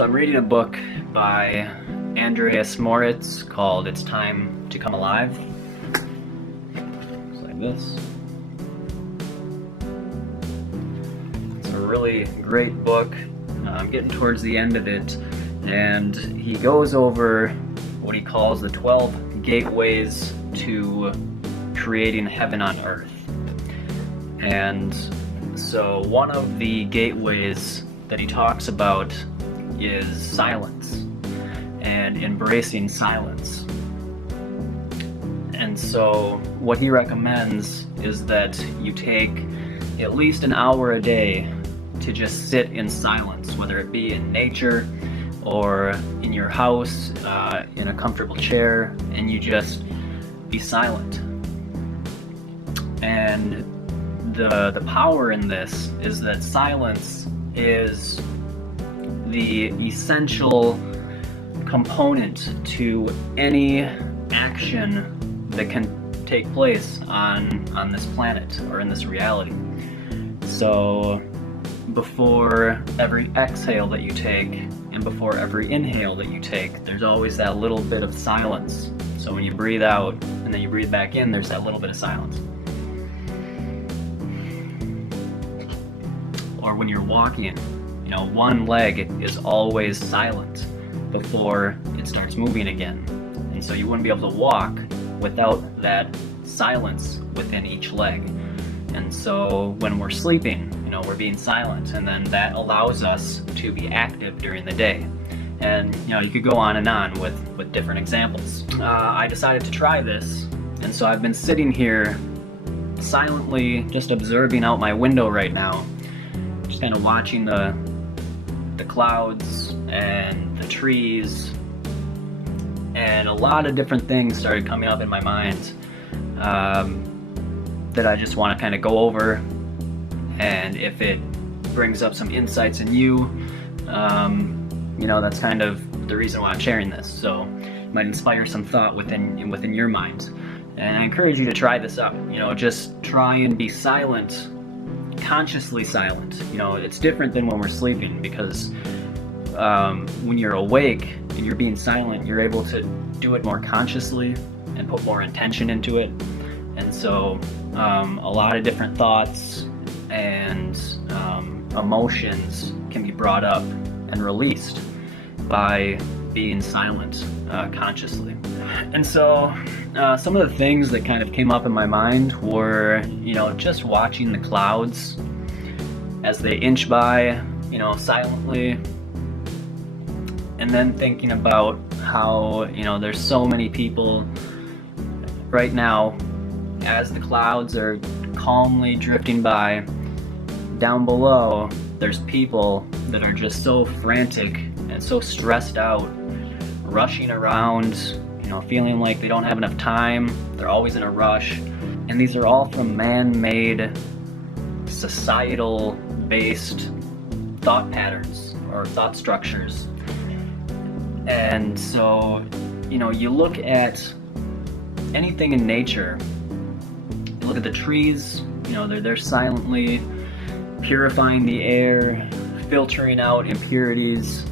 So I'm reading a book by Andreas Moritz called It's Time to Come Alive. It's like this. It's a really great book. I'm getting towards the end of it, and he goes over what he calls the 12 gateways to creating heaven on earth. And so one of the gateways that he talks about is silence and embracing silence. And so what he recommends is that you take at least an hour a day to just sit in silence, whether it be in nature or in your house, in a comfortable chair, and you just be silent. And the power in this is that silence is the essential component to any action that can take place on this planet or in this reality. So before every exhale that you take and before every inhale that you take, there's always that little bit of silence. So when you breathe out and then you breathe back in, there's that little bit of silence. Or when you're walking, one leg is always silent before it starts moving again. And so you wouldn't be able to walk without that silence within each leg. And so when we're sleeping, we're being silent, and then that allows us to be active during the day. And you could go on and on with different examples. I decided to try this, and so I've been sitting here silently just observing out my window right now, just kind of watching the clouds and the trees, and a lot of different things started coming up in my mind that I just want to kind of go over. And if it brings up some insights in you, that's kind of the reason why I'm sharing this. So it might inspire some thought within your mind. And I encourage you to try this out. Just try and be silent, consciously silent. It's different than when we're sleeping, because when you're awake and you're being silent, you're able to do it more consciously and put more intention into it. And so a lot of different thoughts and emotions can be brought up and released by being silent consciously. And so some of the things that kind of came up in my mind were, just watching the clouds as they inch by, silently, and then thinking about how, there's so many people right now as the clouds are calmly drifting by. Down below, there's people that are just so frantic and so stressed out, rushing around, feeling like they don't have enough time. They're always in a rush. And these are all from man-made, societal-based thought patterns or thought structures. And so, you look at anything in nature, you look at the trees, they're silently purifying the air, filtering out impurities,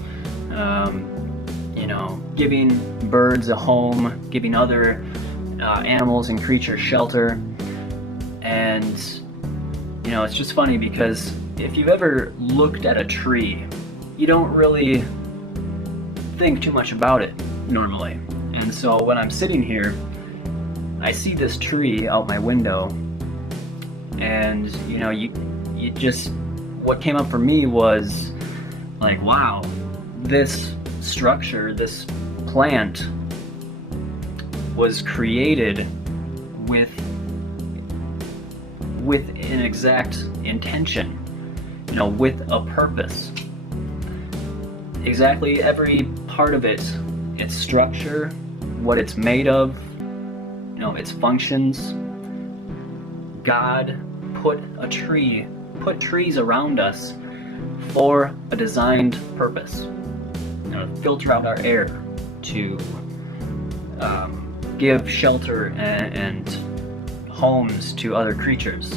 giving birds a home, giving other animals and creatures shelter. And it's just funny, because if you've ever looked at a tree, you don't really think too much about it normally. And so when I'm sitting here, I see this tree out my window, and you just, what came up for me was like, wow, this structure, this plant was created with an exact intention, with a purpose. Exactly every part of it, its structure, what it's made of, its functions. God put trees around us for a designed purpose. Filter out our air, to give shelter and homes to other creatures.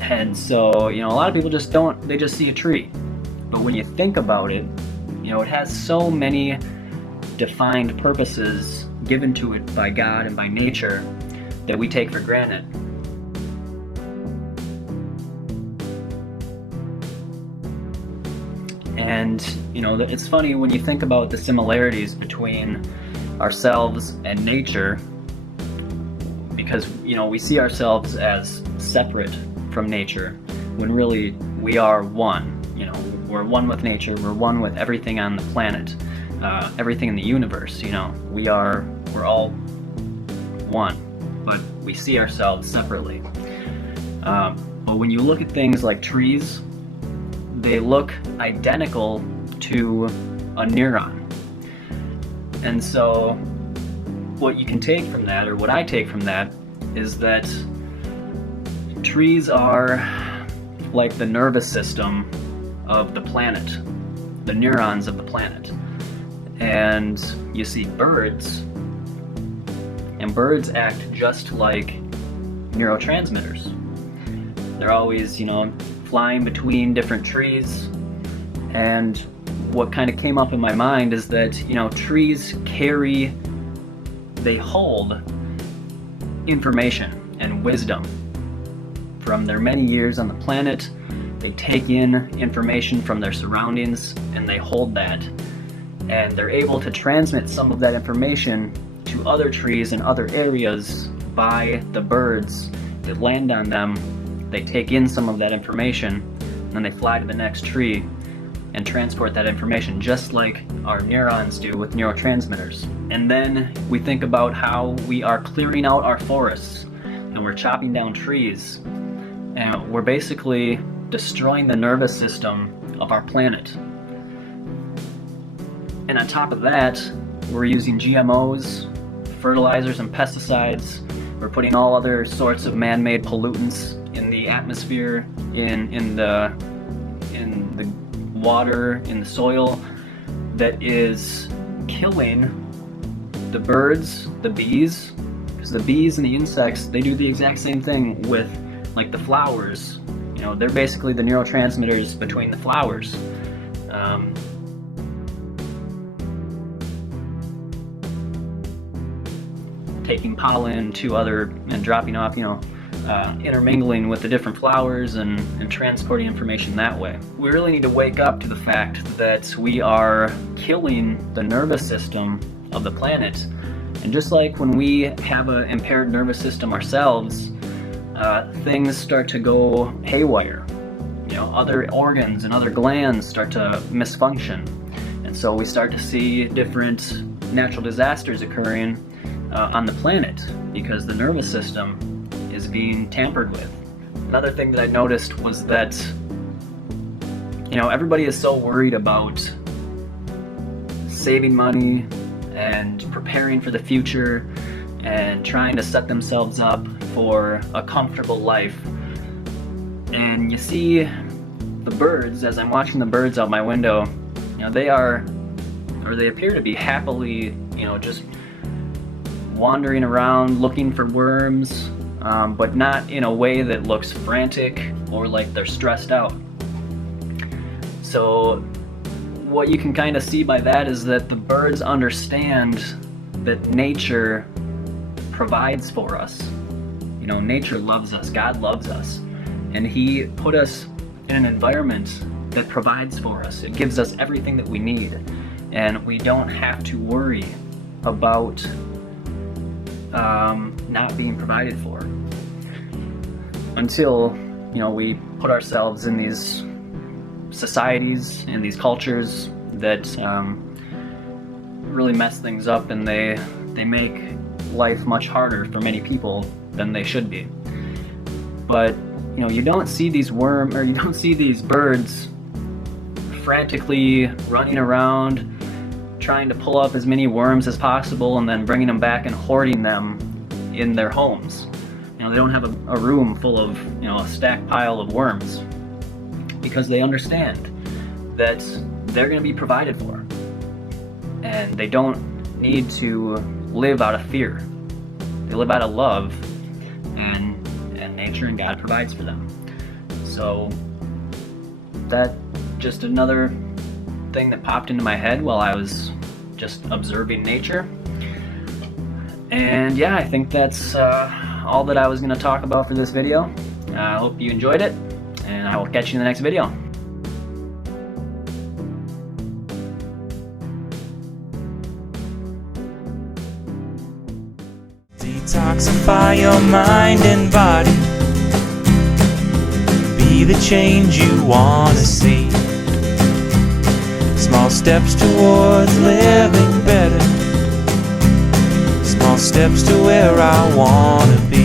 And so, a lot of people just see a tree. But when you think about it, You know, it has so many defined purposes given to it by God and by nature that we take for granted. And, you know, it's funny when you think about the similarities between ourselves and nature, because, you know, we see ourselves as separate from nature when really we are one. You know, we're one with nature, we're one with everything on the planet, everything in the universe. You know, we're all one, but we see ourselves separately. But when you look at things like trees, they look identical to a neuron. And so what you can take from that, or what I take from that, is that trees are like the nervous system of the planet, the neurons of the planet. And you see birds, and birds act just like neurotransmitters. They're always, you know, flying between different trees. And what kind of came up in my mind is that, you know, trees they hold information and wisdom from their many years on the planet. They take in information from their surroundings and they hold that, and they're able to transmit some of that information to other trees in other areas by the birds that land on them. They take in some of that information and then they fly to the next tree and transport that information, just like our neurons do with neurotransmitters. And then we think about how we are clearing out our forests and we're chopping down trees, and we're basically destroying the nervous system of our planet. And on top of that, we're using GMOs, fertilizers and pesticides. We're putting all other sorts of man-made pollutants in the atmosphere, in the water, in the soil, that is killing the birds, the bees, because the bees and the insects, they do the exact same thing with, like, the flowers. You know, they're basically the neurotransmitters between the flowers. Taking pollen to other and dropping off, you know, intermingling with the different flowers and transporting information that way. We really need to wake up to the fact that we are killing the nervous system of the planet. And just like when we have an impaired nervous system ourselves, things start to go haywire. You know, other organs and other glands start to misfunction. And so we start to see different natural disasters occurring on the planet because the nervous system is being tampered with. Another thing that I noticed was that, you know, everybody is so worried about saving money and preparing for the future and trying to set themselves up for a comfortable life. And you see the birds, as I'm watching the birds out my window, you know, they appear to be happily, you know, just wandering around looking for worms, but not in a way that looks frantic or like they're stressed out. So what you can kind of see by that is that the birds understand that nature provides for us. You know, nature loves us, God loves us, and He put us in an environment that provides for us. It gives us everything that we need, and we don't have to worry about not being provided for until, you know, we put ourselves in these societies and these cultures that really mess things up, and they make life much harder for many people than they should be. But, you know, you don't see these birds frantically running around trying to pull up as many worms as possible and then bringing them back and hoarding them in their homes. You know, they don't have a room full of, you know, a stacked pile of worms, because they understand that they're going to be provided for, and they don't need to live out of fear. They live out of love, and nature and God provides for them. So that just another thing that popped into my head while I was just observing nature. And yeah, I think that's all that I was going to talk about for this video. I hope you enjoyed it, and I will catch you in the next video. Detoxify your mind and body. Be the change you want to see. Small steps towards living better. Small steps to where I want to be.